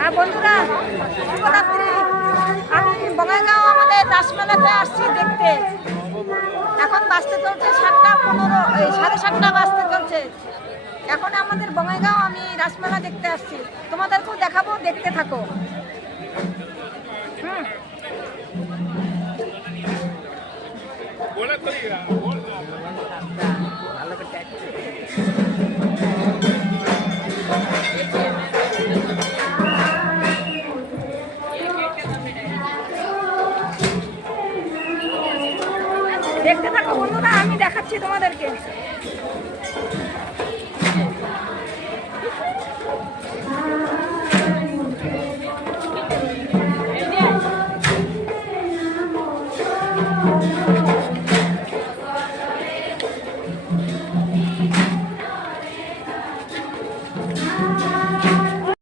হ্যাঁ বন্ধুরা, শুভরাত্রি। আমি বঙ্গাইগাঁও আমাদের রাসমেলাতে আসছি দেখতে। এখন বাজতে চলছে 7:15, 7:30 বাজতে চলছে। এখন আমাদের বঙ্গাইগাঁও আমি রাসমেলা দেখতে আসছি, তোমাদেরকেও দেখাবো, দেখতে থাকো। দেখতে থাকো বন্ধুরা, আমি দেখাচ্ছি তোমাদেরকে।